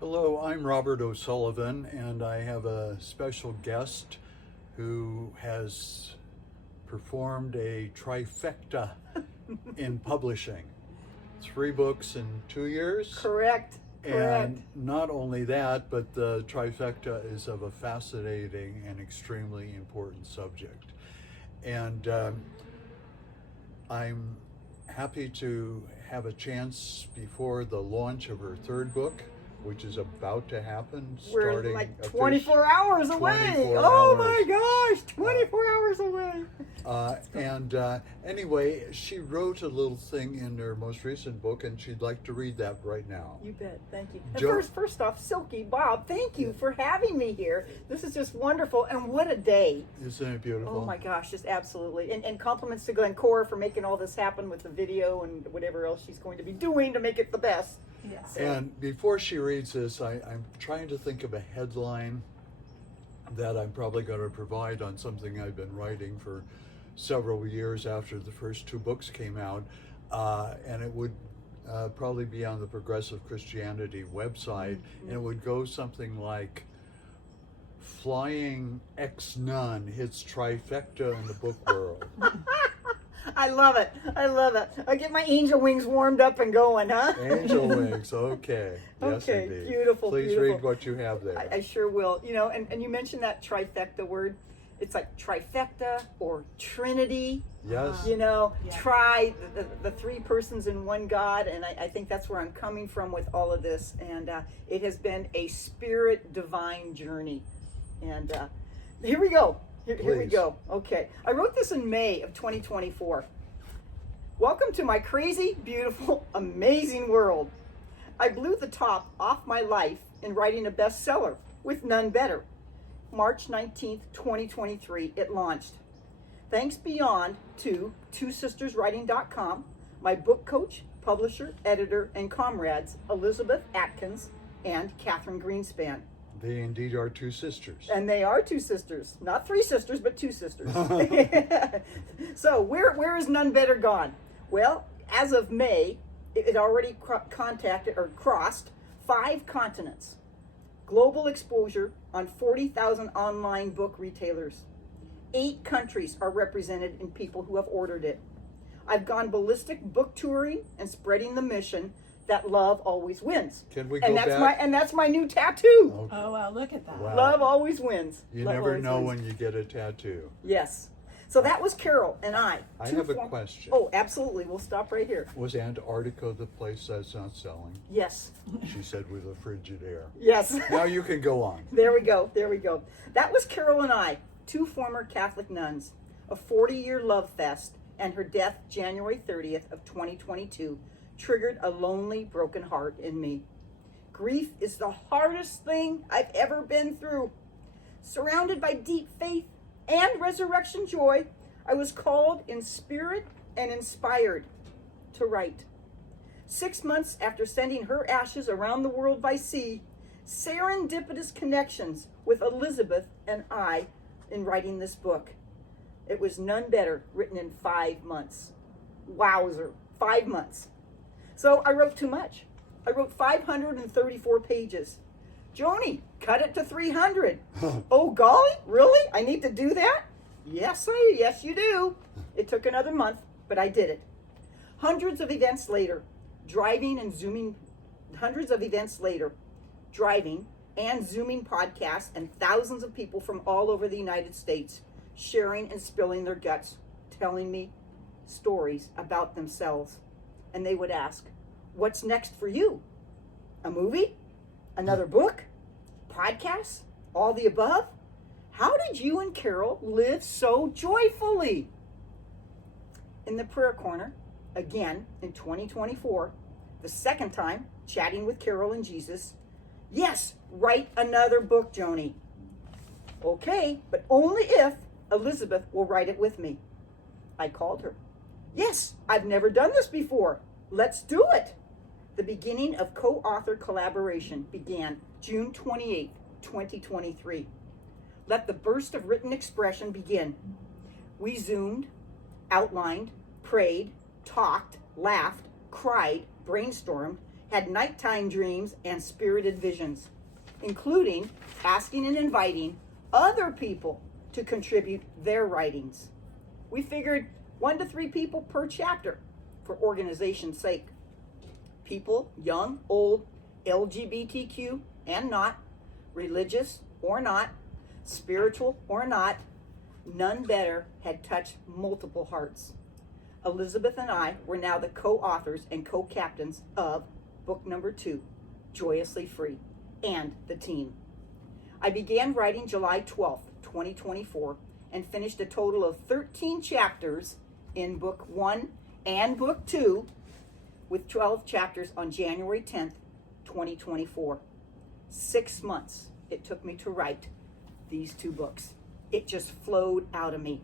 Hello, I'm Robert O'Sullivan, and I have a special guest who has performed a trifecta in publishing. 3 books in 2 years. Correct. And not only that, but the trifecta is of a fascinating and extremely important subject. And I'm happy to have a chance before the launch of her 3rd book, which is about to happen. We're starting like 24 hours away. 24 Oh hours. my gosh, 24 hours away. Anyway, she wrote a little thing in her most recent book, and she'd like to read that right now. You bet. Thank you. And first off, Silky Bob, thank you for having me here. This is just wonderful, and what a day. Isn't it beautiful? Oh my gosh, just absolutely. And compliments to Glenn Cora for making all this happen with the video and whatever else she's going to be doing to make it the best. Yeah. So, And before she reads this, I'm trying to think of a headline that I'm probably going to provide on something I've been writing for several years after the first 2 books came out, and it would probably be on the Progressive Christianity website, and it would go something like, "Flying Ex-Nun hits trifecta in the book world." I love it. I love it. I'll get my angel wings warmed up and going, huh? Angel wings, okay. Yes, Okay, indeed. beautiful, Please beautiful. read what you have there. I sure will. You know, and you mentioned that trifecta word. It's like trifecta or Trinity. Yes. You know, Yeah. the 3 persons in one God. And I think that's where I'm coming from with all of this. And it has been a spirit divine journey. And here we go. Here we Please. go. Okay. I wrote this in May of 2024. Welcome to my crazy, beautiful, amazing world. I blew the top off my life in writing a bestseller with none better. March 19th, 2023, it launched. Thanks beyond to twosisterswriting.com, my book coach, publisher, editor, and comrades, Elizabeth Atkins and Catherine Greenspan. They indeed are 2 sisters. And they are 2 sisters. Not 3 sisters, but 2 sisters. So where is none better gone? Well, as of May, it already crossed 5 continents. Global exposure on 40,000 online book retailers. 8 countries are represented in people who have ordered it. I've gone ballistic book touring and spreading the mission that love always wins. Can we go and back? that's my new tattoo. Okay. Oh, wow, look at that. Wow. Love always wins. You Love never always know wins. when you get a tattoo. Yes. So that was Carol and I. I Two have a form- question. Oh, absolutely. We'll stop right here. Was Antarctica the place that's not selling? Yes. She said with a frigid air. Yes. Now you can go on. There we go. There we go. That was Carol and I, 2 former Catholic nuns. A 40-year love fest, and her death January 30th of 2022 triggered a lonely, broken heart in me. Grief is the hardest thing I've ever been through. Surrounded by deep faith and resurrection joy, I was called in spirit and inspired to write. 6 months after sending her ashes around the world by sea, serendipitous connections with Elizabeth and I in writing this book. It was none better, written in 5 months. Wowzer, 5 months. So I wrote too much. I wrote 534 pages. Joni, cut it to 300. Oh golly, really? I need to do that? Yes, you do. It took another month, but I did it. Hundreds of events later, driving and zooming podcasts, and thousands of people from all over the United States sharing and spilling their guts, telling me stories about themselves. And they would ask, what's next for you? A movie? Another book? Podcasts? All the above? How did you and Carol live so joyfully? In the prayer corner, again in 2024, the second time, chatting with Carol and Jesus. Yes, write another book, Joni. Okay, but only if Elizabeth will write it with me. I called her. Yes, I've never done this before. Let's do it. The beginning of co-author collaboration began June 28, 2023. Let the burst of written expression begin. We zoomed, outlined, prayed, talked, laughed, cried, brainstormed, had nighttime dreams and spirited visions, including asking and inviting other people to contribute their writings. We figured 1 to 3 people per chapter for organization's sake. People, young, old, LGBTQ and not, religious or not, spiritual or not, none better had touched multiple hearts. Elizabeth and I were now the co-authors and co-captains of book number 2, Joyously Free, and the team. I began writing July 12th, 2024, and finished a total of 13 chapters in book 1 and book 2, with 12 chapters on January 10th, 2024. 6 months it took me to write these 2 books. It just flowed out of me.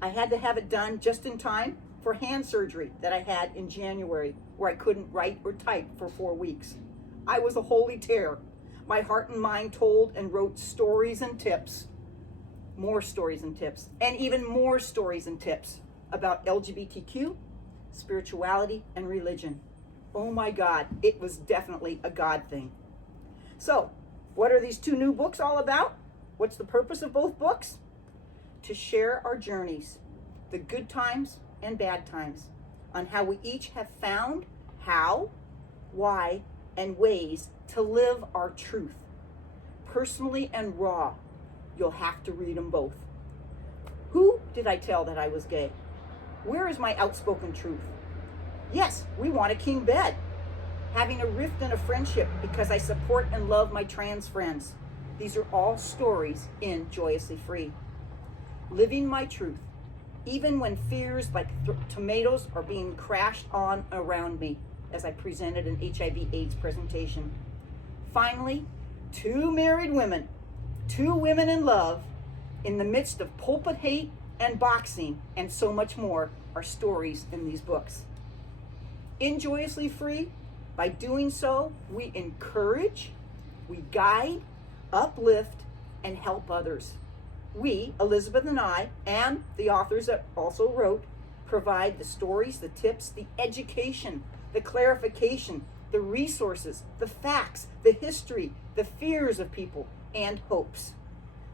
I had to have it done just in time for hand surgery that I had in January, where I couldn't write or type for 4 weeks. I was a holy terror. My heart and mind told and wrote stories and tips, more stories and tips, and even more stories and tips about LGBTQ, spirituality, and religion. Oh my God, it was definitely a God thing. So, what are these 2 new books all about? What's the purpose of both books? To share our journeys, the good times and bad times, on how we each have found how, why, and ways to live our truth. Personally and raw. You'll have to read them both. Who did I tell that I was gay? Where is my outspoken truth? Yes, we want a king bed. Having a rift in a friendship because I support and love my trans friends. These are all stories in Joyously Free. Living my truth, even when fears like tomatoes are being crashed on around me, as I presented an HIV/AIDS presentation. Finally, 2 married women, 2 women in love, in the midst of pulpit hate and boxing and so much more, are stories in these books. In Joyously Free, by doing so, we encourage, we guide, uplift, and help others. We, Elizabeth and I, and the authors that also wrote, provide the stories, the tips, the education, the clarification, the resources, the facts, the history, the fears of people, and hopes.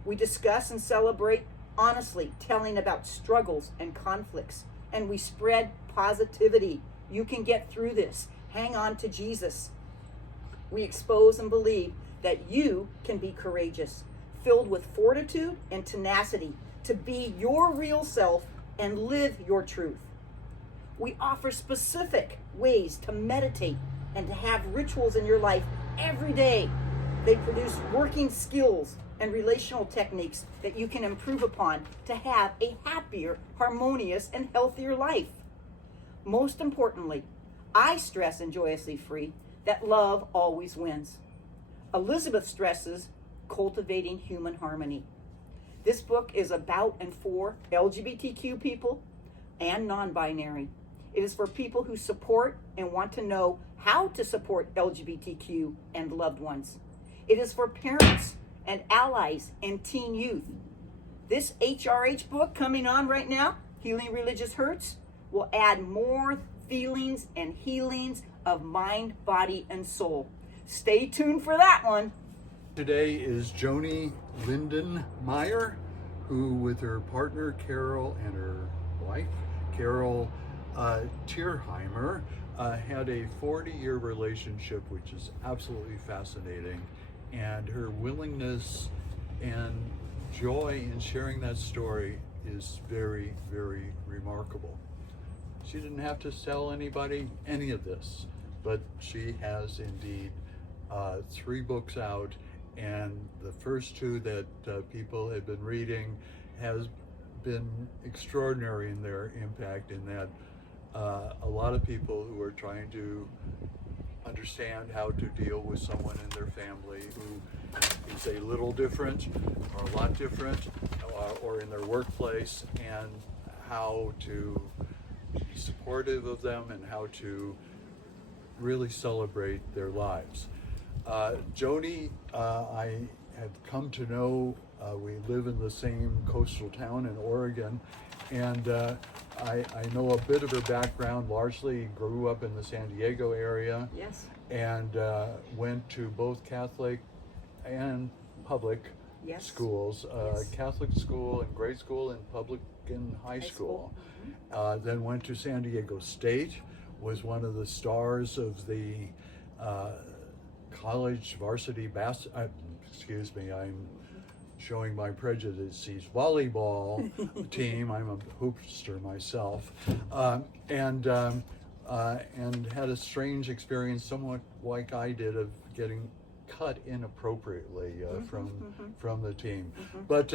We discuss and celebrate honestly, telling about struggles and conflicts, and we spread positivity. You can get through this. Hang on to Jesus. We expose and believe that you can be courageous, filled with fortitude and tenacity to be your real self and live your truth. We offer specific ways to meditate and to have rituals in your life every day. They produce working skills and relational techniques that you can improve upon to have a happier, harmonious, and healthier life. Most importantly, I stress in Joyously Free that love always wins. Elizabeth stresses cultivating human harmony. This book is about and for LGBTQ people and non-binary. It is for people who support and want to know how to support LGBTQ and loved ones. It is for parents and allies and teen youth. This HRH book coming on right now, Healing Religious Hurts, will add more feelings and healings of mind, body, and soul. Stay tuned for that one. Today is Joannie Lindenmeyer, who with her partner Carol and her wife, Carol Tierheimer, had a 40-year relationship, which is absolutely fascinating. And her willingness and joy in sharing that story is very, very remarkable. She didn't have to tell anybody any of this, but she has indeed 3 books out, and the first 2 that people have been reading has been extraordinary in their impact, in that a lot of people who are trying to understand how to deal with someone in their family who is a little different or a lot different, or in their workplace, and how to be supportive of them and how to really celebrate their lives. Joannie, I have come to know, we live in the same coastal town in Oregon, And I know a bit of her background. Largely grew up in the San Diego area. Yes. And went to both Catholic and public Yes. schools. Yes. Catholic school and grade school and public in high school. Then went to San Diego State. Was one of the stars of the college varsity excuse me, I'm showing my prejudices, volleyball team. I'm a hoopster myself, and had a strange experience, somewhat like I did, of getting cut inappropriately from the team. But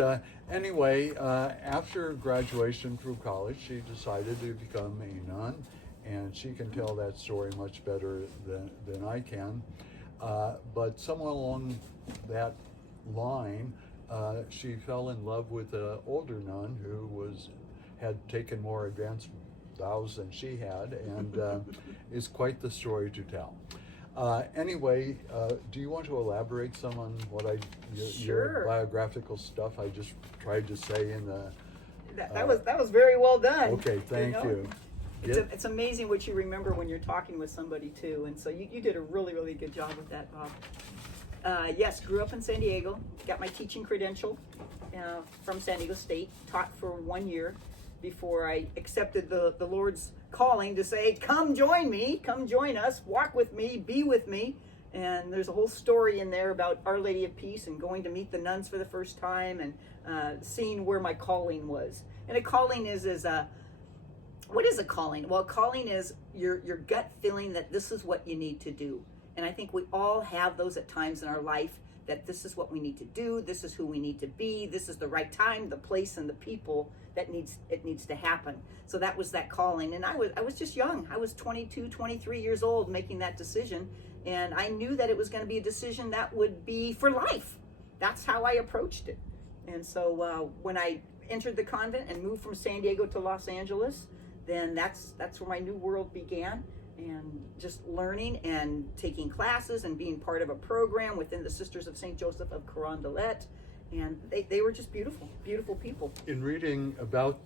anyway, after graduation through college, she decided to become a nun, and she can tell that story much better than I can. But somewhere along that line, she fell in love with an older nun who had taken more advanced vows than she had, and is quite the story to tell. Anyway, do you want to elaborate some on what your biographical stuff I just tried to say in the? That was very well done. Okay, thank you. It's amazing what you remember when you're talking with somebody too, and so you did a really, really good job with that, Bob. Yes, grew up in San Diego, got my teaching credential from San Diego State, taught for 1 year before I accepted the Lord's calling to say, come join me, come join us, walk with me, be with me. And there's a whole story in there about Our Lady of Peace and going to meet the nuns for the first time and seeing where my calling was. And a calling what is a calling? Well, a calling is your gut feeling that this is what you need to do. And I think we all have those at times in our life, that this is what we need to do, this is who we need to be, this is the right time, the place, and the people that it needs to happen. So that was that calling. And I was just young. I was 22, 23 years old making that decision. And I knew that it was going to be a decision that would be for life. That's how I approached it. And so when I entered the convent and moved from San Diego to Los Angeles, then that's where my new world began. And just learning and taking classes and being part of a program within the Sisters of St. Joseph of Carondelet. And they were just beautiful, beautiful people. In reading about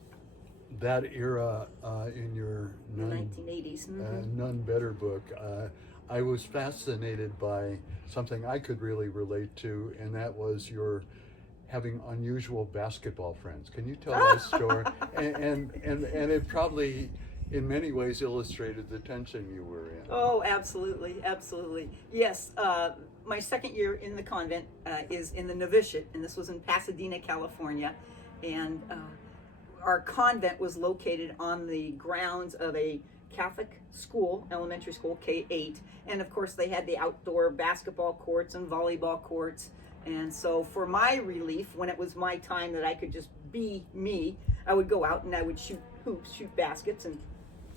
that era in your The 1980s. None Better book, I was fascinated by something I could really relate to, and that was your having unusual basketball friends. Can you tell that story? And it probably in many ways illustrated the tension you were in. Oh, absolutely, absolutely. Yes, my second year in the convent is in the novitiate, and this was in Pasadena, California. And our convent was located on the grounds of a Catholic school, elementary school, K-8. And of course, they had the outdoor basketball courts and volleyball courts. And so for my relief, when it was my time that I could just be me, I would go out and I would shoot hoops, shoot baskets, and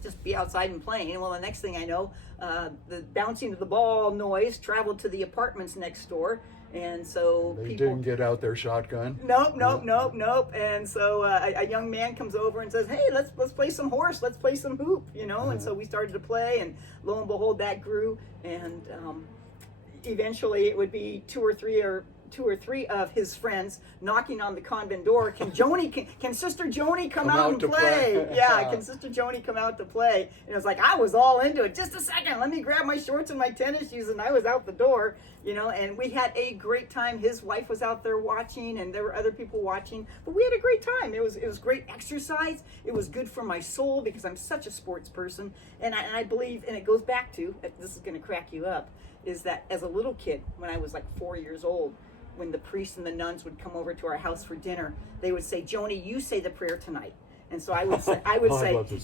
just be outside and playing. Well, the next thing I know, the bouncing of the ball noise traveled to the apartments next door. And so they people didn't get out their shotgun. Nope. And so a young man comes over and says, "Hey, let's play some horse. Let's play some hoop." And so we started to play, and lo and behold, that grew. And eventually, it would be two or three of his friends knocking on the convent door. Can Sister Joanie come out and play? Yeah, can Sister Joanie come out to play? And it was like, I was all into it. Just a second, let me grab my shorts and my tennis shoes, and I was out the door, and we had a great time. His wife was out there watching, and there were other people watching, but we had a great time. It was great exercise. It was good for my soul because I'm such a sports person, and I believe, and it goes back to, this is going to crack you up, is that as a little kid, when I was like 4 years old, when the priests and the nuns would come over to our house for dinner, they would say, "Joanie, you say the prayer tonight." And so I would say,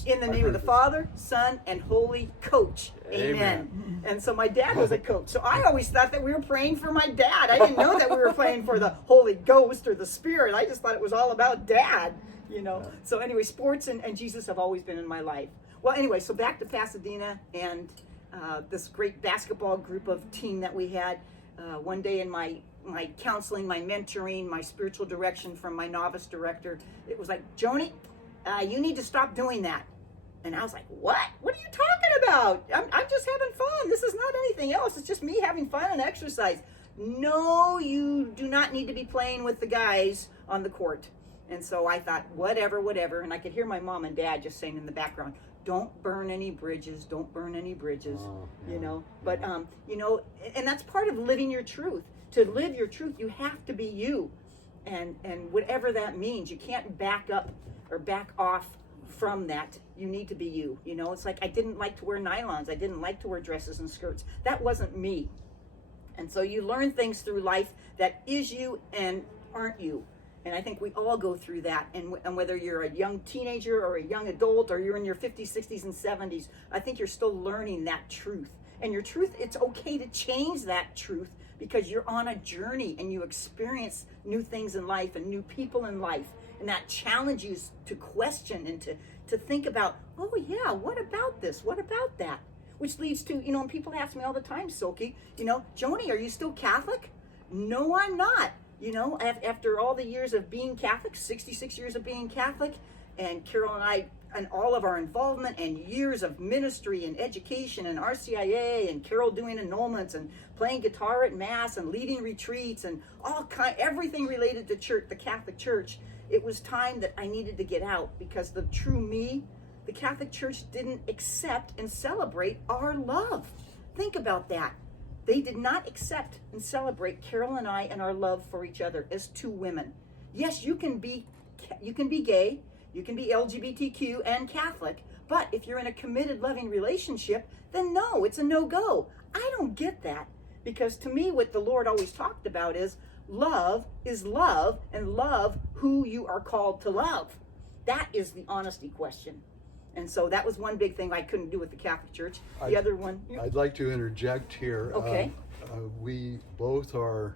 "In the name of the Father, Son, and Holy Coach, Amen." And so my dad was a coach. So I always thought that we were praying for my dad. I didn't know that we were praying for the Holy Ghost or the Spirit. I just thought it was all about Dad, So anyway, sports and Jesus have always been in my life. Well, anyway, so back to Pasadena and this great basketball group of team that we had. One day in my counseling, my mentoring, my spiritual direction from my novice director, it was like, "Joanie, you need to stop doing that." And I was like, "What? What are you talking about? I'm just having fun. This is not anything else. It's just me having fun and exercise." "No, you do not need to be playing with the guys on the court. And so I thought, whatever. And I could hear my mom and dad just saying in the background, don't burn any bridges, don't burn any bridges, you know. But, you know, and that's part of living your truth. To live your truth, you have to be you. And whatever that means, you can't back up or back off from that. You need to be you. You know, it's like I didn't like to wear nylons. I didn't like to wear dresses and skirts. That wasn't me. And so you learn things through life that is you and aren't you. And I think we all go through that. And whether you're a young teenager or a young adult or you're in your 50s, 60s, and 70s, I think you're still learning that truth. And your truth, it's okay to change that truth because you're on a journey and you experience new things in life and new people in life. And that challenges you to question and to think about, oh yeah, what about this? What about that? Which leads to, you know, and people ask me all the time, Silky, you know, Joanie, are you still Catholic? No, I'm not. You know, after all the years of being Catholic, 66 years of being Catholic, and Carol and I, and all of our involvement and years of ministry and education and RCIA, and Carol doing annulments and playing guitar at Mass and leading retreats and everything related to church, the Catholic Church, it was time that I needed to get out because the true me, the Catholic Church didn't accept and celebrate our love. Think about that. They did not accept and celebrate Carol and I and our love for each other as two women. Yes, you can be gay, you can be LGBTQ and Catholic, but if you're in a committed, loving relationship, then no, it's a no-go. I don't get that because to me, what the Lord always talked about is love, and love who you are called to love. That is the honesty question. And so that was one big thing I couldn't do with the Catholic Church. The other one... I'd like to interject here. Okay. We both are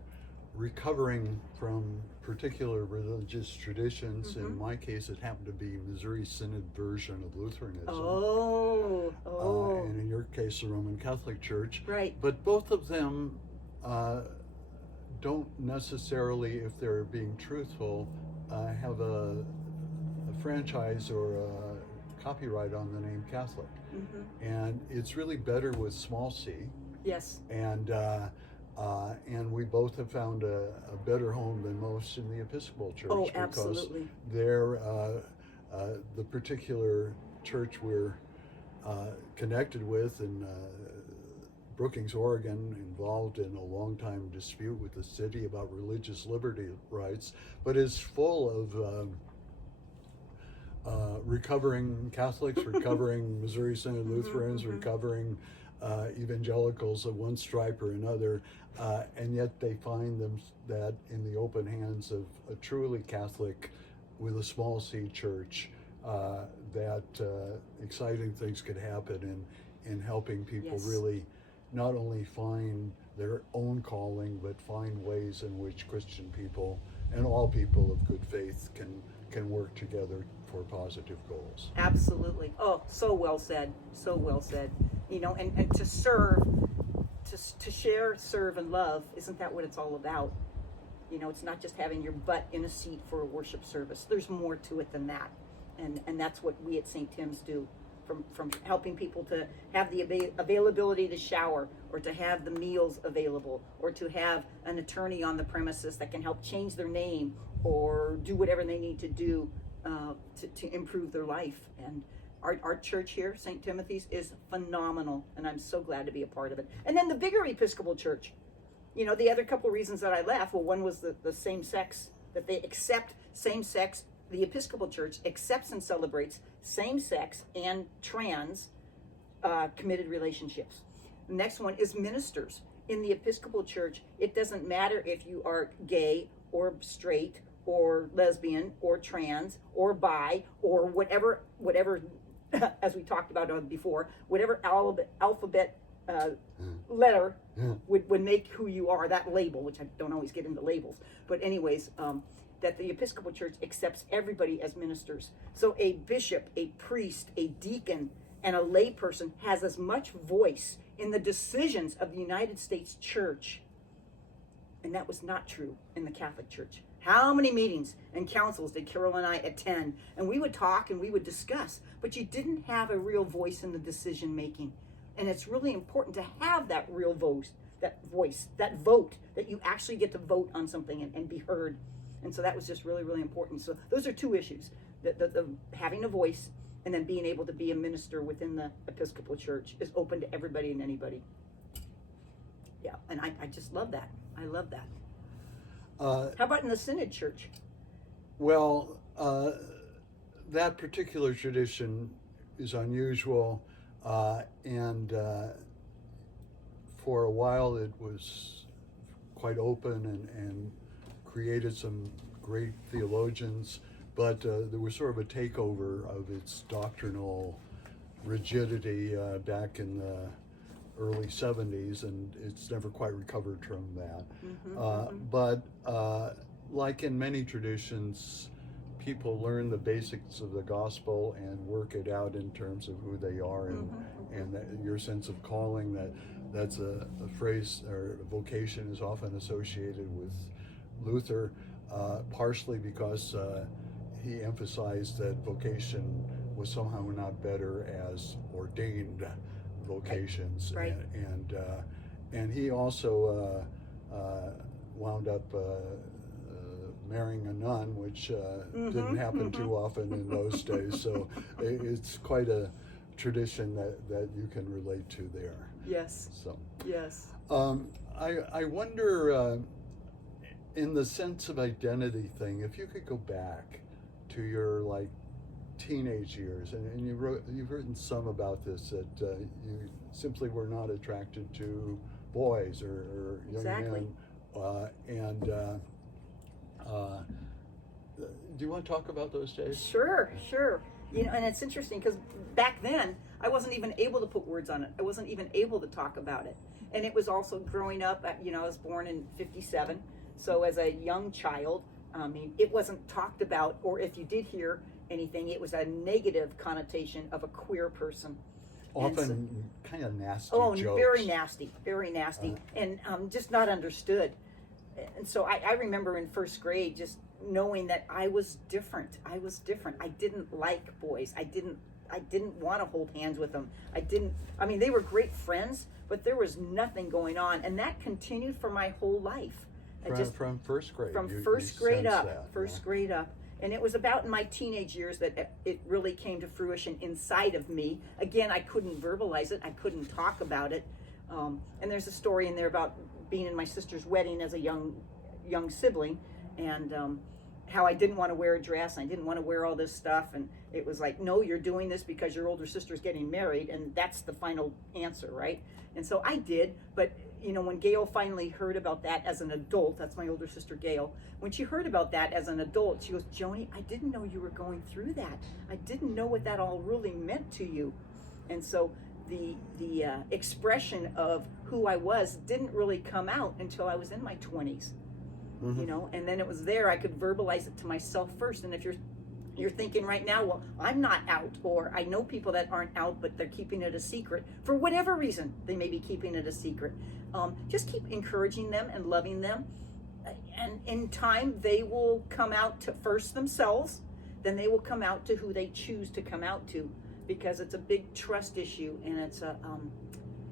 recovering from particular religious traditions. In my case, it happened to be Missouri Synod version of Lutheranism. And in your case, the Roman Catholic Church. Right. But both of them don't necessarily, if they're being truthful, have a franchise or a copyright on the name Catholic. And it's really better with small c. Yes. And we both have found a better home than most in the Episcopal Church. Oh, absolutely. Because they're the particular church we're connected with in Brookings, Oregon, involved in a long-time dispute with the city about religious liberty rights, but is full of recovering Catholics, recovering Missouri Synod Lutherans, recovering evangelicals of one stripe or another, and yet they find them that in the open hands of a truly Catholic with a small c church, that exciting things could happen in helping people really not only find their own calling, but find ways in which Christian people and all people of good faith can work together for positive goals. Absolutely. Oh, so well said. So well said. You know, and to serve, to share, serve, and love, isn't that what it's all about? You know, it's not just having your butt in a seat for a worship service. There's more to it than that. And that's what we at St. Tim's do. From helping people to have the availability to shower, or to have the meals available, or to have an attorney on the premises that can help change their name or do whatever they need to do to improve their life. And our church here, St. Timothy's, is phenomenal, and I'm so glad to be a part of it. And then the bigger Episcopal Church, you know, the other couple of reasons that I left, well, one was the same sex, that they accept same sex. The Episcopal Church accepts and celebrates same-sex and trans committed relationships. The next one is ministers. In the Episcopal Church, it doesn't matter if you are gay or straight or lesbian or trans or bi or whatever, as we talked about before, whatever alphabet letter would make who you are, that label, which I don't always get into labels. But anyways, that the Episcopal Church accepts everybody as ministers. So a bishop, a priest, a deacon, and a layperson has as much voice in the decisions of the United States Church. And that was not true in the Catholic Church. How many meetings and councils did Carol and I attend? And we would talk and we would discuss, but you didn't have a real voice in the decision making. And it's really important to have that real voice, that vote, that you actually get to vote on something and be heard. And so that was just really, really important. So those are two issues, the having a voice, and then being able to be a minister within the Episcopal Church is open to everybody and anybody. Yeah, and I just love that. I love that. How about in the Synod Church? Well, that particular tradition is unusual, and for a while it was quite open and created some great theologians, but there was sort of a takeover of its doctrinal rigidity back in the early 70s, and it's never quite recovered from that. But like in many traditions, people learn the basics of the gospel and work it out in terms of who they are, and that your sense of calling, that's a phrase, or a vocation is often associated with Luther, partially because he emphasized that vocation was somehow not better as ordained vocations. Right. And he also wound up marrying a nun, which didn't happen too often in those days. So it's quite a tradition that you can relate to there. Yes. So yes. I wonder, in the sense of identity thing, if you could go back to your teenage years, and you've written some about this, that you simply were not attracted to boys or young Exactly. men, do you want to talk about those days? Sure. And it's interesting because back then I wasn't even able to put words on it. I wasn't even able to talk about it. And it was also growing up, I was born in 57. So as a young child, it wasn't talked about, or if you did hear anything, it was a negative connotation of a queer person. Often kind of nasty jokes. Very nasty, and just not understood. And so I remember in first grade just knowing that I was different. I didn't like boys. I didn't want to hold hands with them. They were great friends, but there was nothing going on. And that continued for my whole life. From first grade? From first grade up. And it was about in my teenage years that it really came to fruition inside of me. Again, I couldn't verbalize it. I couldn't talk about it. And there's a story in there about being in my sister's wedding as a young sibling, and how I didn't want to wear a dress, and I didn't want to wear all this stuff, and it was like, no, you're doing this because your older sister's getting married, and that's the final answer, right? And so I did, but when Gail finally heard about that as an adult, that's my older sister Gail, when she heard about that as an adult, she goes, Joni, I didn't know you were going through that. I didn't know what that all really meant to you. And so the expression of who I was didn't really come out until I was in my 20s. And then it was there I could verbalize it to myself first. And if you're thinking right now, well, I'm not out, or I know people that aren't out but they're keeping it a secret for whatever reason, they may be keeping it a secret, just keep encouraging them and loving them, and in time they will come out to first themselves, then they will come out to who they choose to come out to, because it's a big trust issue, and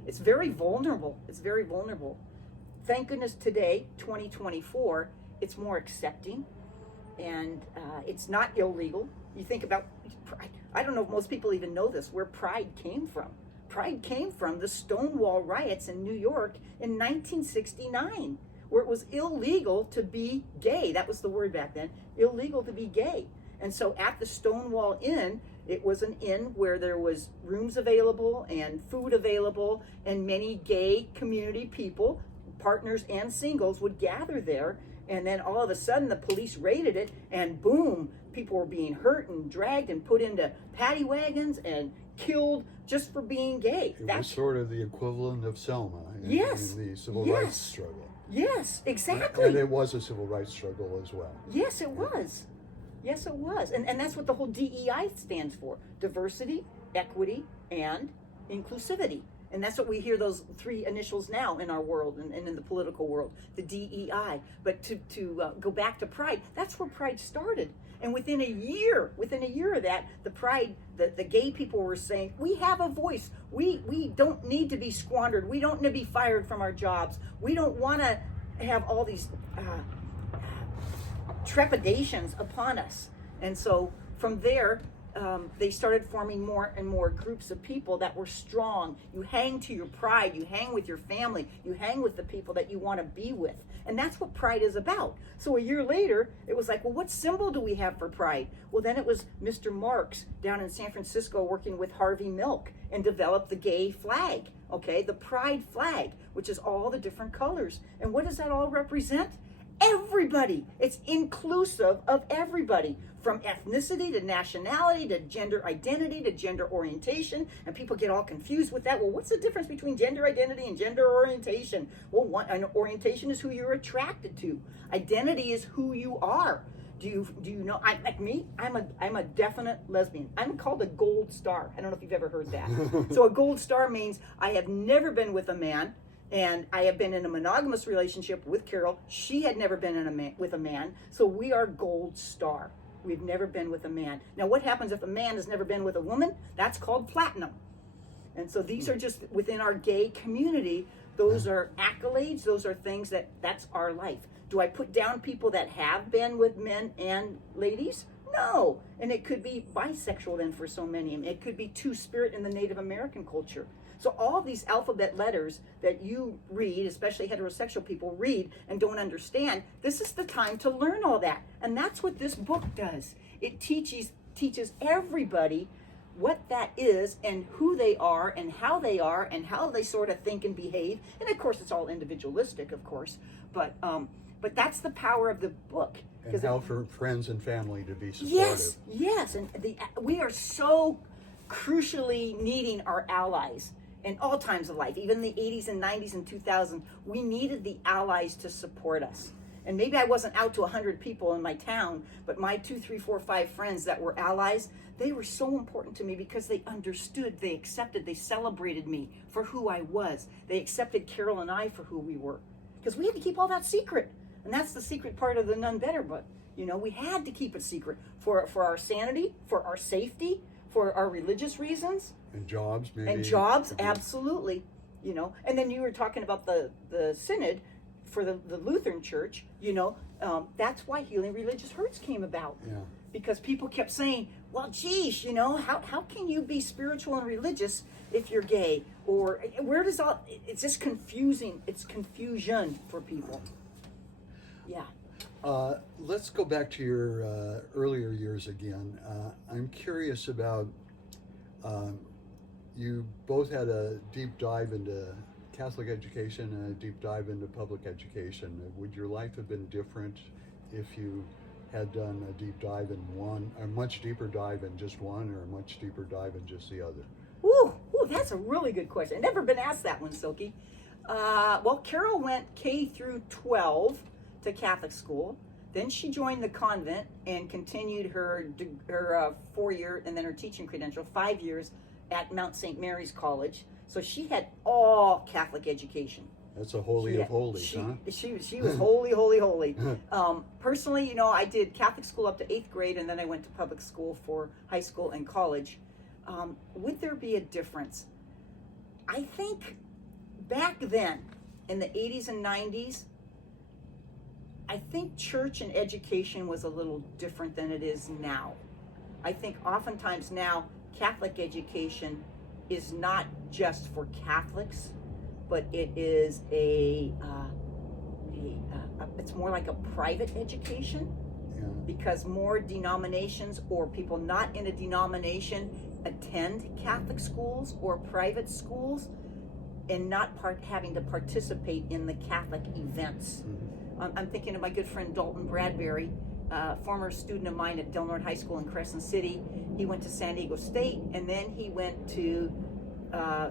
it's very vulnerable. Thank goodness today, 2024, it's more accepting, and it's not illegal. You think about pride. I don't know if most people even know this, where pride came from. Pride came from the Stonewall riots in New York in 1969, where it was illegal to be gay. That was the word back then, illegal to be gay. And so at the Stonewall Inn, it was an inn where there was rooms available and food available, and many gay community people, partners and singles, would gather there. And then all of a sudden the police raided it, and boom, people were being hurt and dragged and put into paddy wagons and killed just for being gay. It was sort of the equivalent of Selma in the civil rights struggle. Yes, exactly. And it was a civil rights struggle as well. Yes, it was. Yes, it was. And that's what the whole DEI stands for: diversity, equity, and inclusivity. And that's what we hear those three initials now in our world and in the political world, the DEI. But to go back to pride, that's where pride started. And within a year of that, the gay people were saying, we have a voice. We don't need to be squandered. We don't need to be fired from our jobs. We don't want to have all these trepidations upon us. And so from there, they started forming more and more groups of people that were strong. You hang to your pride, you hang with your family, you hang with the people that you want to be with. And that's what pride is about. So a year later, it was like, well, what symbol do we have for pride? Well, then it was Mr. Marks down in San Francisco working with Harvey Milk and developed the gay flag, okay? The pride flag, which is all the different colors. And what does that all represent? Everybody. It's inclusive of everybody, from ethnicity to nationality to gender identity to gender orientation. And people get all confused with that. Well, what's the difference between gender identity and gender orientation? Well, an orientation is who you're attracted to. Identity is who you are. Do you know? Like me, I'm a definite lesbian. I'm called a gold star. I don't know if you've ever heard that. So a gold star means I have never been with a man. And I have been in a monogamous relationship with Carol. She had never been with a man. So we are gold star. We've never been with a man. Now, what happens if a man has never been with a woman? That's called platinum. And so these are just within our gay community. Those are accolades. Those are things that's our life. Do I put down people that have been with men and ladies? No. And it could be bisexual then for so many. It could be two-spirit in the Native American culture. So all of these alphabet letters that you read, especially heterosexual people read and don't understand, this is the time to learn all that. And that's what this book does. It teaches everybody what that is and who they are and how they sort of think and behave. And of course, it's all individualistic, of course. But that's the power of the book. And how for friends and family to be supportive. Yes. And we are so crucially needing our allies. In all times of life, even the 80s and 90s and 2000s, we needed the allies to support us. And maybe I wasn't out to 100 people in my town, but my 2, 3, 4, 5 friends that were allies, they were so important to me because they understood, they accepted, they celebrated me for who I was. They accepted Carol and I for who we were. Because we had to keep all that secret. And that's the secret part of the None Better book. You know, we had to keep it secret for our sanity, for our safety, for our religious reasons. And jobs, maybe. And jobs, absolutely. You know, and then you were talking about the synod for the Lutheran Church. You know, that's why Healing Religious Hurts came about. Yeah. Because people kept saying, well, geez, you know, how can you be spiritual and religious if you're gay? Or where does it's just confusing. It's confusion for people. Yeah. Let's go back to your earlier years again. I'm curious about, you both had a deep dive into Catholic education and a deep dive into public education. Would your life have been different if you had done a deep dive in one, a much deeper dive in just one, or a much deeper dive in just the other? Ooh, that's a really good question. I've never been asked that one, Silky. Well, Carol went K through 12 to Catholic school. Then she joined the convent and continued her 4-year and then her teaching credential, 5 years at Mount St. Mary's College. So she had all Catholic education. That's a holy of holies, huh? She was holy. Personally, you know, I did Catholic school up to 8th grade, and then I went to public school for high school and college. Would there be a difference? I think back then, in the 80s and 90s, I think church and education was a little different than it is now. I think oftentimes now, Catholic education is not just for Catholics, but it is it's more like a private education. Yeah. Because more denominations or people not in a denomination attend Catholic schools or private schools and not having to participate in the Catholic events. Mm-hmm. I'm thinking of my good friend Dalton Bradbury, former student of mine at Del Norte High School in Crescent City. He went to San Diego State, and then he went to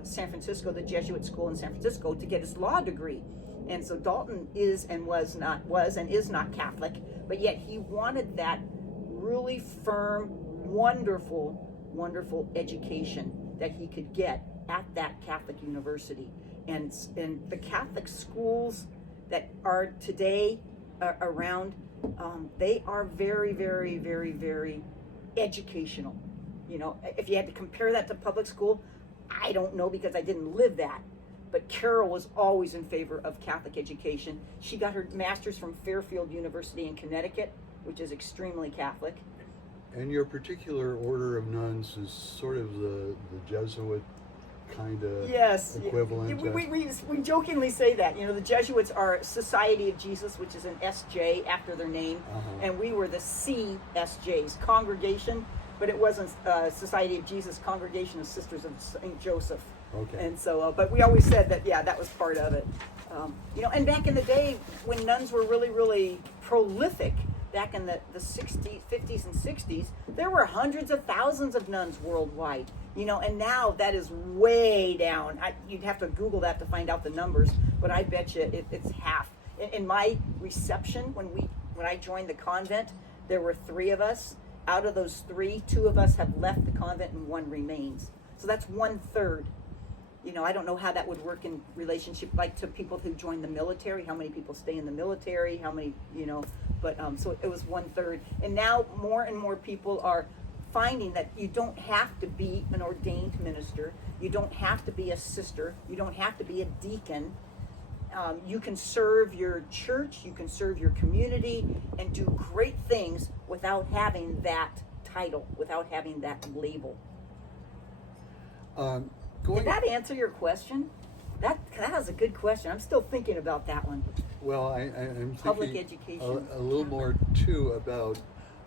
San Francisco, the Jesuit school in San Francisco, to get his law degree. And so Dalton is and is not Catholic, but yet he wanted that really firm, wonderful education that he could get at that Catholic university. And the Catholic schools that are today around, they are very, very, very, very educational. You know, if you had to compare that to public school, I don't know because I didn't live that. But Carol was always in favor of Catholic education. She got her master's from Fairfield University in Connecticut, which is extremely Catholic. And your particular order of nuns is sort of the Jesuit kind of equivalent. We jokingly say that. The Jesuits are Society of Jesus, which is an SJ after their name, and we were the CSJs, Congregation, but it wasn't Society of Jesus, Congregation of Sisters of St. Joseph. Okay. And so, but we always said that, that was part of it. And back in the day when nuns were really, really prolific, back in the 60s, 50s and 60s, there were hundreds of thousands of nuns worldwide, and now that is way down. You'd have to Google that to find out the numbers, but I bet you it's half. In my reception, when I joined the convent, there were 3 of us. Out of those 3, 2 of us have left the convent and 1 remains. So that's 1/3. I don't know how that would work in relationship, like to people who join the military, how many people stay in the military, how many, but so it was 1/3. And now more and more people are finding that you don't have to be an ordained minister. You don't have to be a sister. You don't have to be a deacon. You can serve your church, you can serve your community, and do great things without having that title, without having that label. Did that answer your question? That was a good question. I'm still thinking about that one. Well, I'm Public thinking education. a little more too about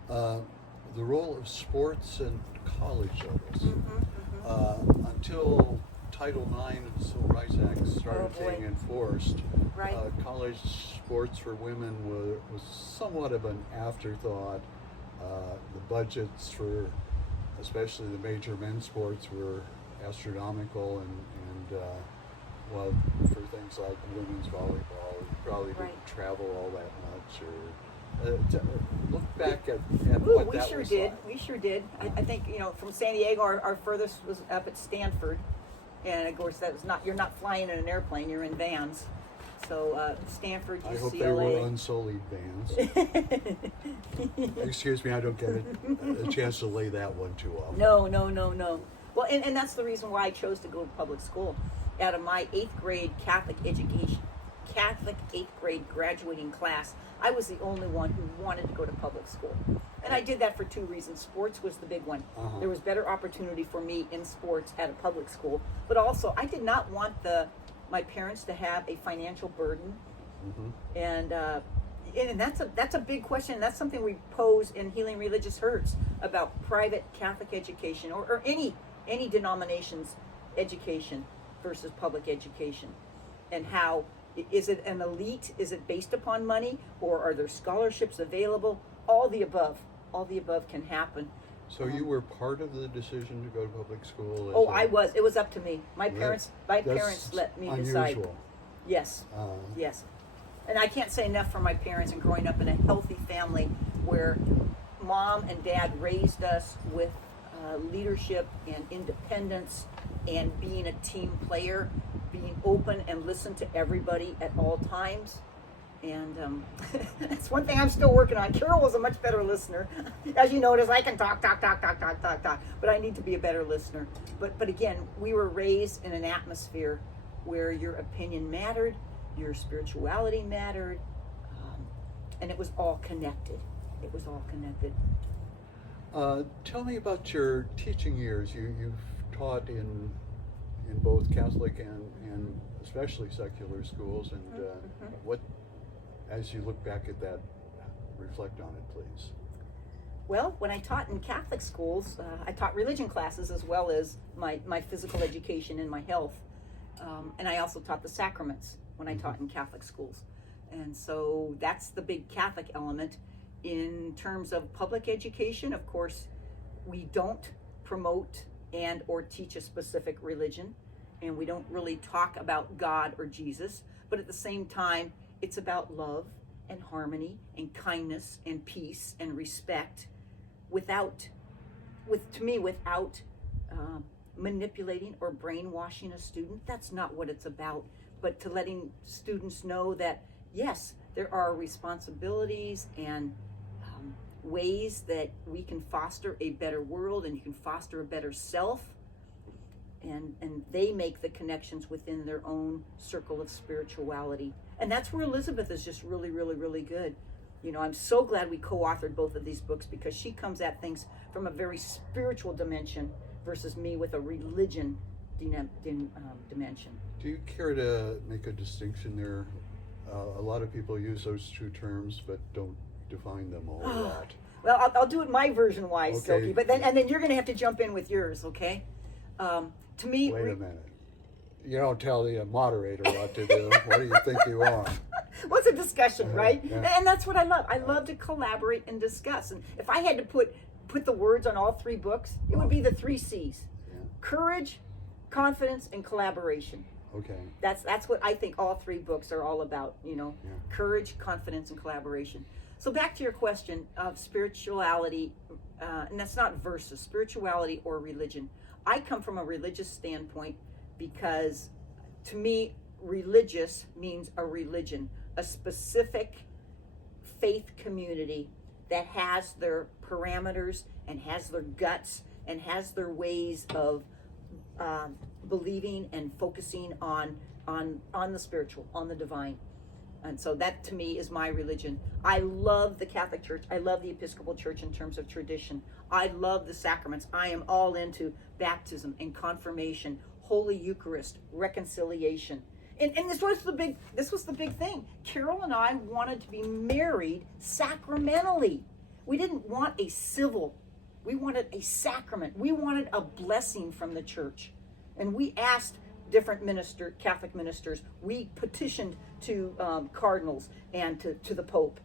the role of sports and college levels. Until Title IX of the Civil Rights Act started being enforced, Right. College sports for women was somewhat of an afterthought. The budgets for especially the major men's sports were astronomical, and well, for things like women's volleyball, you probably didn't travel all that much. Or look back at what we that sure was did. like. We sure did. I think from San Diego, our furthest was up at Stanford, and of course you're not flying in an airplane. You're in vans. So Stanford, UCLA. I hope they were unsullied vans. Excuse me, I don't get a chance to lay that one too often. No. Well, and that's the reason why I chose to go to public school. Out of my 8th grade Catholic 8th grade graduating class, I was the only one who wanted to go to public school. And I did that for 2 reasons. Sports was the big one. There was better opportunity for me in sports at a public school. But also, I did not want my parents to have a financial burden. And that's a big question. That's something we pose in Healing Religious Hurts about private Catholic education or any denomination's education versus public education, and how is it an elite? Is it based upon money, or are there scholarships available? All the above can happen. So you were part of the decision to go to public school? I was. It was up to me. My parents let me decide. Unusual. Yes. Yes. And I can't say enough for my parents and growing up in a healthy family where Mom and Dad raised us with leadership and independence and being a team player, being open and listen to everybody at all times. And that's one thing I'm still working on. Carol was a much better listener. As you notice, I can talk, but I need to be a better listener. But again, we were raised in an atmosphere where your opinion mattered, your spirituality mattered, and it was all connected. It was all connected. Tell me about your teaching years. You've taught in both Catholic and especially secular schools, and what, as you look back at that, reflect on it, please. Well, when I taught in Catholic schools, I taught religion classes as well as my physical education and my health. And I also taught the sacraments when I taught in Catholic schools. And so that's the big Catholic element. In terms of public education, of course, we don't promote and or teach a specific religion, and we don't really talk about God or Jesus, but at the same time, it's about love and harmony and kindness and peace and respect without manipulating or brainwashing a student. That's not what it's about, but to letting students know that, yes, there are responsibilities and ways that we can foster a better world and you can foster a better self. and they make the connections within their own circle of spirituality. And that's where Elizabeth is just really, really, really good. I'm so glad we co-authored both of these books, because she comes at things from a very spiritual dimension versus me with a religion dimension. Do you care to make a distinction there? A lot of people use those two terms but don't define them a whole lot. Well, I'll do it my version wise, Okay. Silky, but then you're going to have to jump in with yours, okay? To me, Wait a minute. You don't tell the moderator what to do. What do you think you are? well, it's a discussion, right? Yeah. And that's what I love. I love to collaborate and discuss. And if I had to put the words on all three books, it would be the 3 C's: Yeah. courage, confidence, and collaboration. Okay. That's what I think all 3 books are all about. Yeah. Courage, confidence, and collaboration. So back to your question of spirituality, and that's not versus spirituality or religion. I come from a religious standpoint because, to me, religious means a religion, a specific faith community that has their parameters and has their guts and has their ways of believing and focusing on the spiritual, on the divine. And so that, to me, is my religion. I love the Catholic Church. I love the Episcopal Church in terms of tradition. I love the sacraments. I am all into baptism and confirmation, Holy Eucharist, reconciliation. And this was the big thing. Carol and I wanted to be married sacramentally. We didn't want a civil. We wanted a sacrament. We wanted a blessing from the church. And we asked different Catholic ministers. We petitioned to cardinals and to the Pope,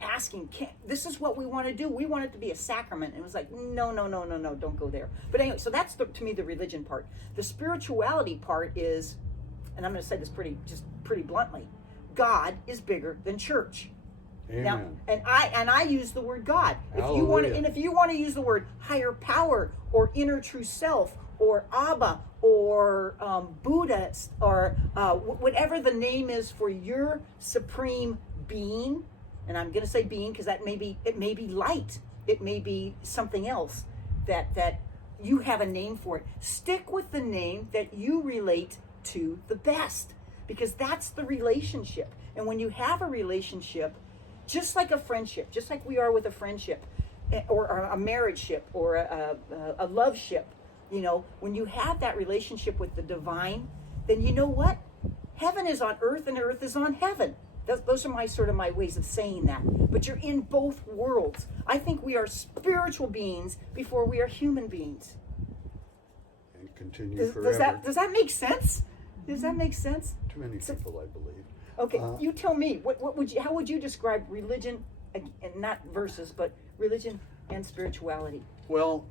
asking, this is what we want to do. We want it to be a sacrament. And it was like, no, don't go there. But anyway, so that's to me the religion part. The spirituality part is, and I'm going to say this pretty bluntly, God is bigger than church. Amen. Now, and I use the word God. If you want to use the word higher power or inner true self or Abba or Buddha or whatever the name is for your supreme being, and I'm going to say being because it may be light, it may be something else that you have a name for it. Stick with the name that you relate to the best, because that's the relationship. And when you have a relationship, just like a friendship, just like we are with a friendship or a marriage ship or a love ship, when you have that relationship with the divine, then you know what? Heaven is on earth and earth is on heaven. Those are my ways of saying that. But you're in both worlds. I think we are spiritual beings before we are human beings. And continue forever. Does that make sense? Does that make sense? To many people, I believe. Okay, you tell me. How would you describe religion, and not versus, but religion and spirituality? Well,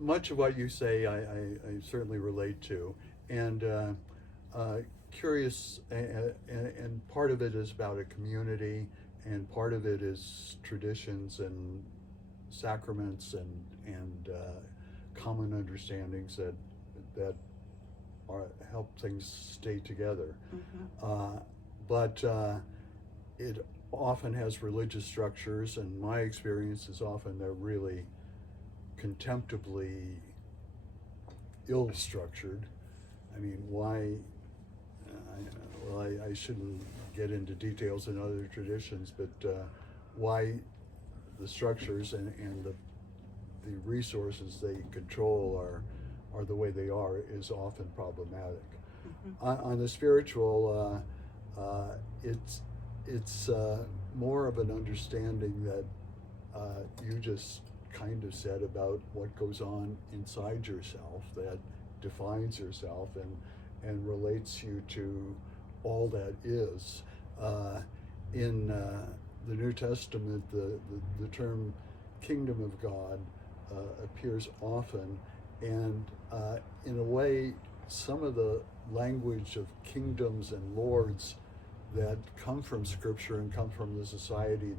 much of what you say, I certainly relate to, and curious, and part of it is about a community, and part of it is traditions and sacraments and common understandings that help things stay together. Mm-hmm. But it often has religious structures, and my experience is often they're really contemptibly ill-structured. I mean, why? I shouldn't get into details in other traditions, but why the structures and the resources they control are the way they are is often problematic. Mm-hmm. On the spiritual, it's more of an understanding that you just kind of said about what goes on inside yourself that defines yourself and relates you to all that is. In the New Testament, the term kingdom of God appears often, and in a way, some of the language of kingdoms and lords that come from Scripture and come from the society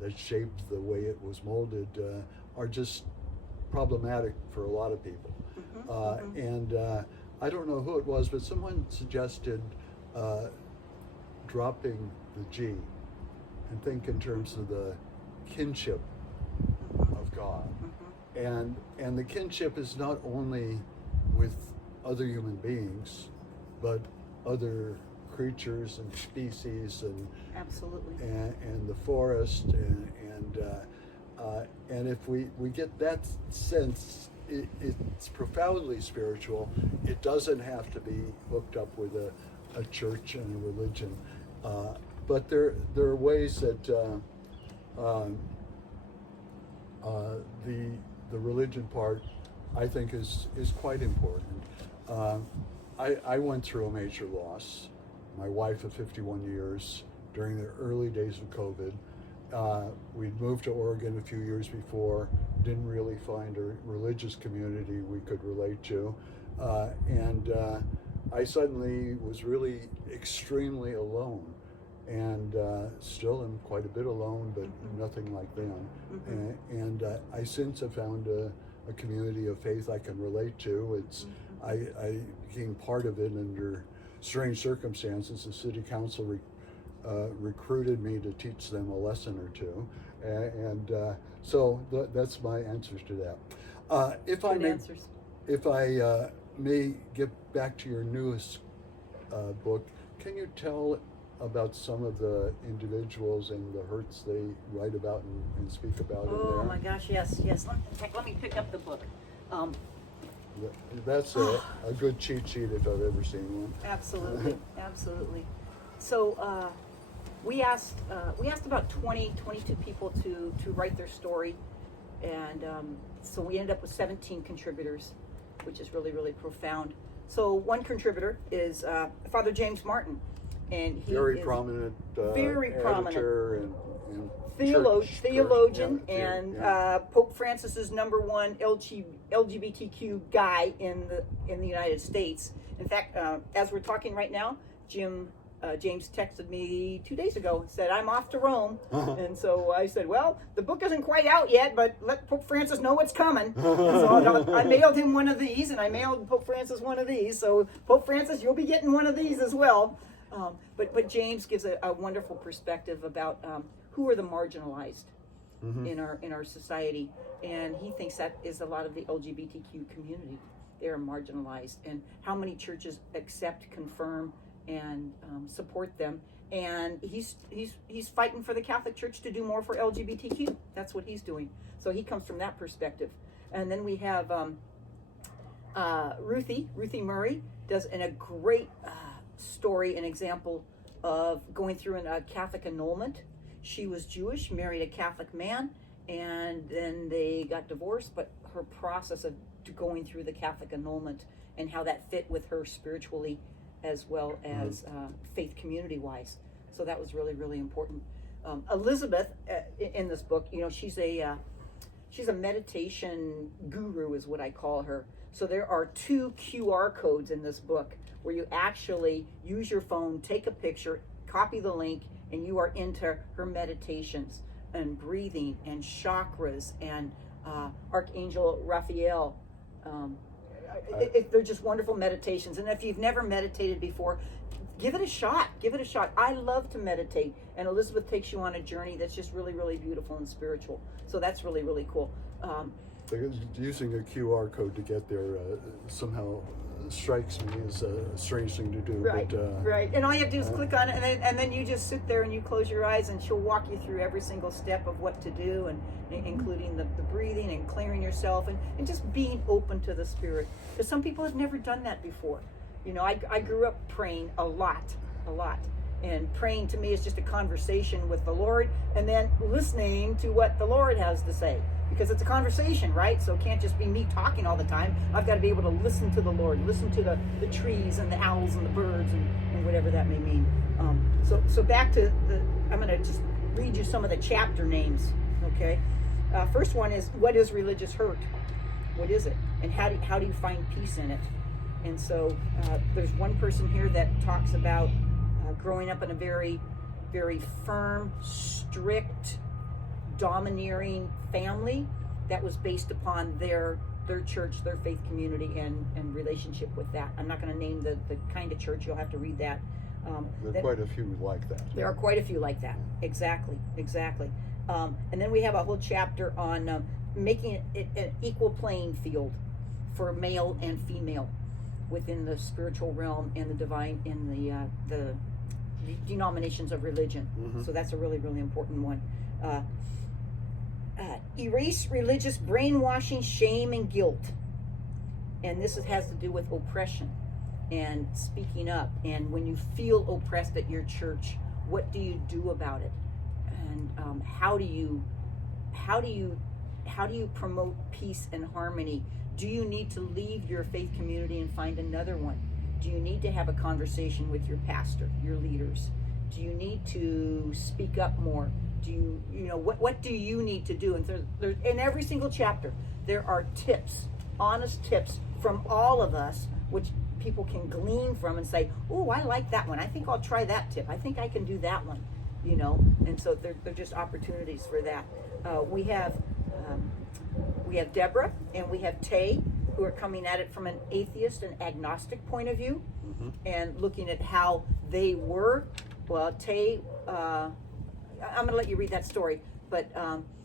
that shaped the way it was molded are just problematic for a lot of people. Mm-hmm. And I don't know who it was, but someone suggested dropping the G and think in terms of the kinship of God. Mm-hmm. And the kinship is not only with other human beings, but other creatures and species Absolutely. and the forest and if we get that sense, it's profoundly spiritual. It doesn't have to be hooked up with a church and a religion, but there are ways that the religion part, I think, is quite important. I went through a major loss. My wife of 51 years during the early days of COVID. We'd moved to Oregon a few years before, didn't really find a religious community we could relate to, and I suddenly was really extremely alone, and still am quite a bit alone, but nothing like then. And I since have found a community of faith I can relate to. I became part of it under strange circumstances. The city council recruited me to teach them a lesson or two, and so that's my answers to that. If I may get back to your newest book, can you tell about some of the individuals and the hurts they write about and speak about in there? Oh my gosh, yes. In fact, let me pick up the book. That's a good cheat sheet if I've ever seen one. Absolutely. So we asked about 22 people to write their story, and so we ended up with 17 contributors, which is really, really profound. So one contributor is Father James Martin, and he very is prominent, editor and theologian, church, and yeah. Pope Francis's #1 LGBTQ guy in the United States. In fact, as we're talking right now, James texted me 2 days ago and said, I'm off to Rome. And so I said, well, the book isn't quite out yet, but let Pope Francis know what's coming. And so I mailed him one of these, and I mailed Pope Francis one of these. So Pope Francis, you'll be getting one of these as well. But James gives a wonderful perspective about who are the marginalized in our society. And he thinks that is a lot of the LGBTQ community. They are marginalized. And how many churches accept, confirm, and support them, and he's fighting for the Catholic Church to do more for LGBTQ. That's what he's doing. So he comes from that perspective. And then we have Ruthie Murray does a great story, an example of going through a Catholic annulment. She was Jewish, married a Catholic man, and then they got divorced, but her process of going through the Catholic annulment and how that fit with her spiritually as well as faith community-wise. So that was really, really important. Elizabeth, in this book, she's a meditation guru is what I call her. So there are 2 QR codes in this book where you actually use your phone, take a picture, copy the link, and you are into her meditations and breathing and chakras and Archangel Raphael. They're just wonderful meditations, and if you've never meditated before, give it a shot. I love to meditate, and Elizabeth takes you on a journey that's just really, really beautiful and spiritual. So that's really, really cool. Using a QR code to get there somehow strikes me as a strange thing to do. Right. And all you have to do is click on it, and then you just sit there and you close your eyes, and she'll walk you through every single step of what to do, and including the breathing and clearing yourself, and just being open to the Spirit. Because some people have never done that before. I grew up praying a lot. And praying to me is just a conversation with the Lord, and then listening to what the Lord has to say. Because it's a conversation, right? So it can't just be me talking all the time. I've got to be able to listen to the Lord, listen to the trees and the owls and the birds and whatever that may mean. So back to I'm going to just read you some of the chapter names, okay? First one is, what is religious hurt? What is it? And how do you find peace in it? And so there's one person here that talks about growing up in a very, very firm, strict, domineering family that was based upon their church, their faith community, and relationship with that. I'm not going to name the kind of church. You'll have to read that. There are quite a few like that. There are quite a few like that. Exactly. And then we have a whole chapter on making it an equal playing field for male and female within the spiritual realm and the divine in the denominations of religion. So that's a really, really important one. Erase religious brainwashing, shame, and guilt. And this has to do with oppression and speaking up. And when you feel oppressed at your church, what do you do about it? And how do you promote peace and harmony? Do you need to leave your faith community and find another one? Do you need to have a conversation with your pastor, your leaders? Do you need to speak up more? Do what do you need to do? And there's in every single chapter, there are tips, honest tips from all of us, which people can glean from and say, oh, I like that one. I think I'll try that tip. I think I can do that one, And so they're just opportunities for that. We have Deborah and we have Tay, who are coming at it from an atheist and agnostic point of view, and looking at how they were. Well, Tay, I'm going to let you read that story, but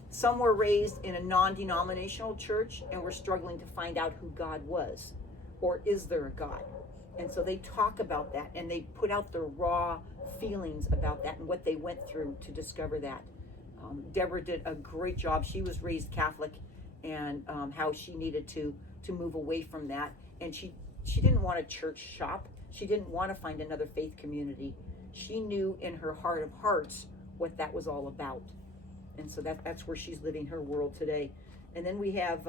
some were raised in a non-denominational church and were struggling to find out who God was, or is there a God? And so they talk about that, and they put out their raw feelings about that and what they went through to discover that. Deborah did a great job. She was raised Catholic, and how she needed to move away from that. And she didn't want a church shop. She didn't want to find another faith community. She knew in her heart of hearts what that was all about. And so that's where she's living her world today. And then we have,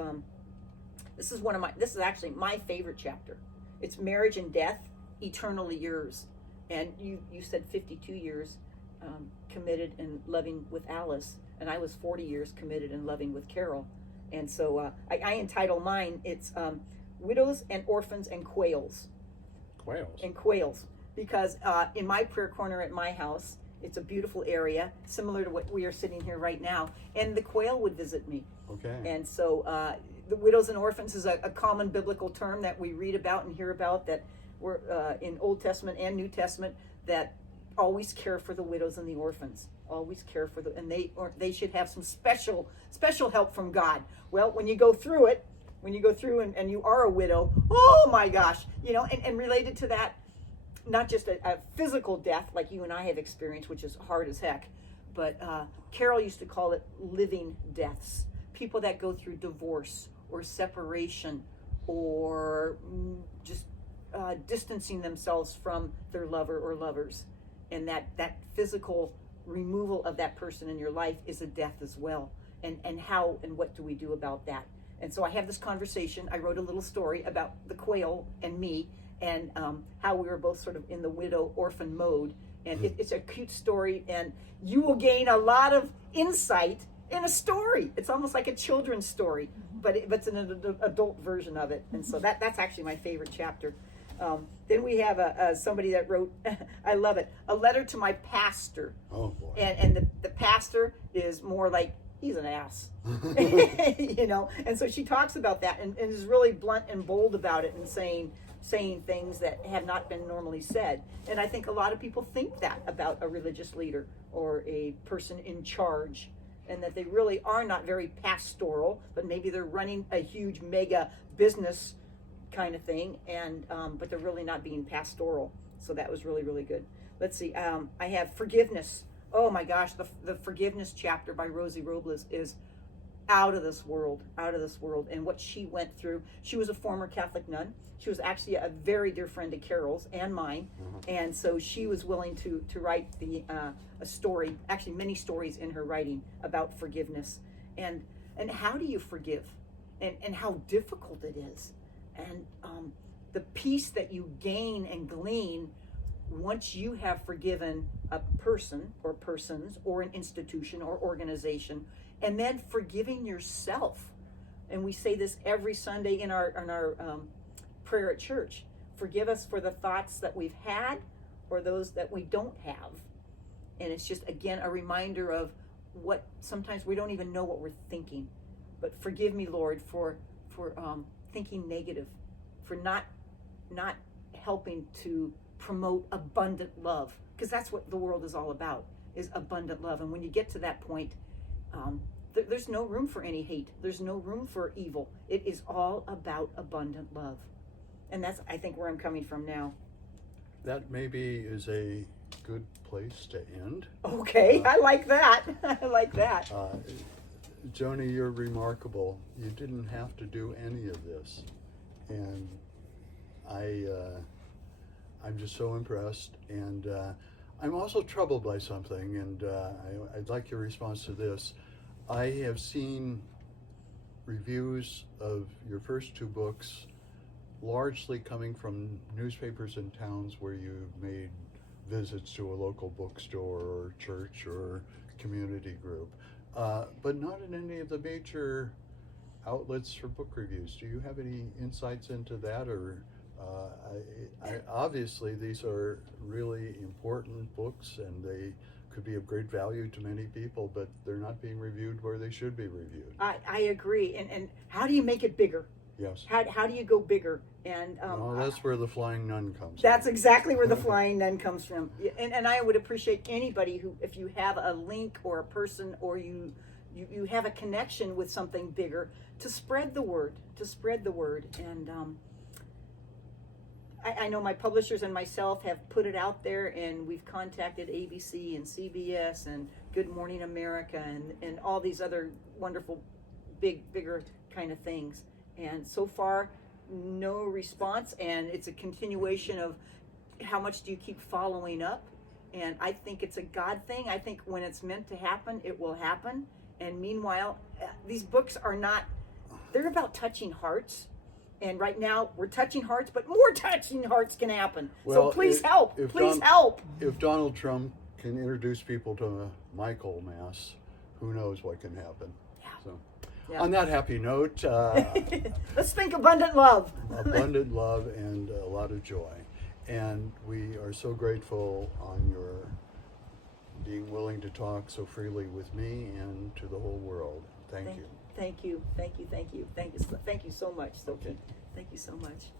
this is actually my favorite chapter. It's Marriage and Death, Eternally Yours. And you said 52 years committed and loving with Alice, and I was 40 years committed and loving with Carol. And so I entitle mine, it's Widows and Orphans and Quails. Quails? And quails. Because in my prayer corner at my house, it's a beautiful area, similar to what we are sitting here right now, and the quail would visit me. Okay. And so the widows and orphans is a common biblical term that we read about and hear about, that we're in Old Testament and New Testament, that always care for the widows and the orphans. Always care for and they should have some special help from God. Well, when you go through it, and you are a widow, oh my gosh, and related to that, not just a physical death like you and I have experienced, which is hard as heck, but Carol used to call it living deaths. People that go through divorce or separation or just distancing themselves from their lover or lovers. And that physical removal of that person in your life is a death as well. And how and what do we do about that? And so I have this conversation. I wrote a little story about the quail and me, and how we were both sort of in the widow orphan mode. And it's a cute story, and you will gain a lot of insight in a story. It's almost like a children's story, but it's an adult version of it. And so that's actually my favorite chapter. Then we have somebody that wrote, I love it, a letter to my pastor. Oh boy. And the pastor is more like, he's an ass. And so she talks about that and is really blunt and bold about it, and saying things that have not been normally said. And I think a lot of people think that about a religious leader or a person in charge, and that they really are not very pastoral, but maybe they're running a huge mega business kind of thing, and but they're really not being pastoral. So that was really, really good. Let's see, I have forgiveness. Oh my gosh, the forgiveness chapter by Rosie Robles is out of this world. And what she went through. She was a former Catholic nun. She was actually a very dear friend of Carol's and mine. And so she was willing to write a story, actually many stories in her writing about forgiveness. And how do you forgive? And how difficult it is. And the peace that you gain and glean once you have forgiven a person or persons or an institution or organization, and then forgiving yourself. And we say this every Sunday in our prayer at church. Forgive us for the thoughts that we've had or those that we don't have. And it's just, again, a reminder of what sometimes we don't even know what we're thinking. But forgive me, Lord, for thinking negative, for not helping to promote abundant love, because that's what the world is all about, is abundant love. And when you get to that point, there's no room for any hate. There's no room for evil. It is all about abundant love. And that's, I think, where I'm coming from now. That maybe is a good place to end. Okay, I like that. I like that. Joni, you're remarkable. You didn't have to do any of this. And I'm just so impressed. And I'm also troubled by something, and I'd like your response to this. I have seen reviews of your first two books largely coming from newspapers in towns where you've made visits to a local bookstore or church or community group, but not in any of the major outlets for book reviews. Do you have any insights into that? Or obviously these are really important books and they could be of great value to many people, but they're not being reviewed where they should be reviewed. I agree. And how do you make it bigger? Yes. How do you go bigger? And well, that's where the Flying Nun comes that's from. exactly where the Flying Nun comes from. And I would appreciate anybody who, if you have a link or a person, or you have a connection with something bigger, to spread the word. And I know my publishers and myself have put it out there, and we've contacted ABC and CBS and Good Morning America and all these other wonderful, bigger kind of things. And so far, no response, and it's a continuation of how much do you keep following up. And I think it's a God thing. I think when it's meant to happen, it will happen. And meanwhile, these books are not, they're about touching hearts. And right now, we're touching hearts, but more touching hearts can happen. Well, so please help. Please help. If Donald Trump can introduce people to a Michael Mass, who knows what can happen. Yeah. So, Yeah. on that happy note, let's think abundant love. abundant love and a lot of joy. And we are so grateful on your being willing to talk so freely with me and to the whole world. Thank you. Thank you so much, Sophie. Okay. Thank you so much.